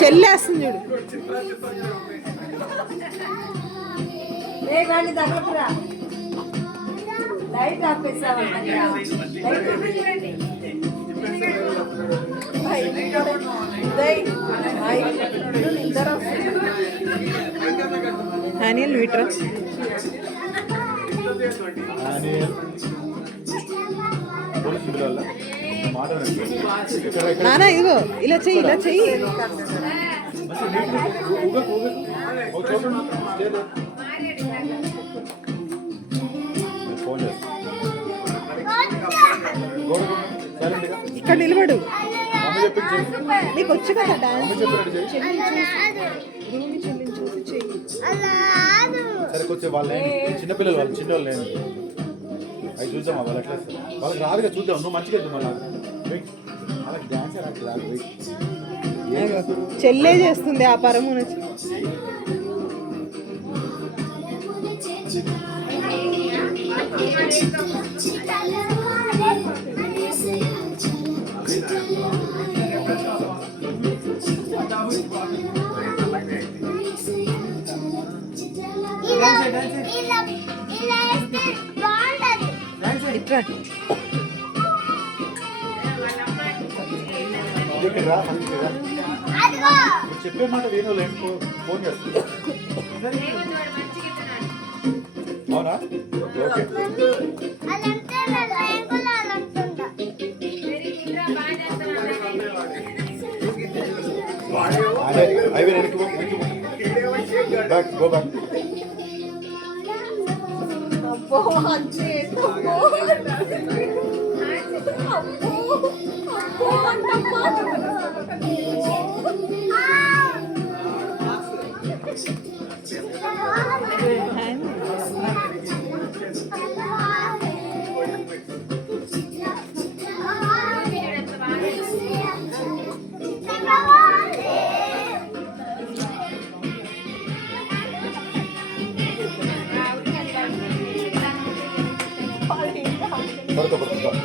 చెల్లేస్తుంది చూడు. దగ్గర light ఆపేసావా? Anil metre నానా ఇదిగో ఇలా చెయ్యి, ఇలా చెయ్యి. ఇక్కడ నిలబడు, నీకు వచ్చు కదా డాన్స్. సరే కొంచెం వాళ్ళు చిన్నపిల్లలు, వాళ్ళు చిన్నవాళ్ళు లేని అవి చూద్దాం. వాళ్ళు ఎట్లా వాళ్ళకి రాదుగా, చూద్దాం. నువ్వు మంచిగా మళ్ళీ వాళ్ళకి డాన్స్ రాదు. చెల్లే చేస్తుంది ఆ పరము. చెప్పే మాట వేణు ఫోన్ చేస్తా. అవునా? ఓకే. అవి వెనక్కి గో బ్యాక్. పడుకో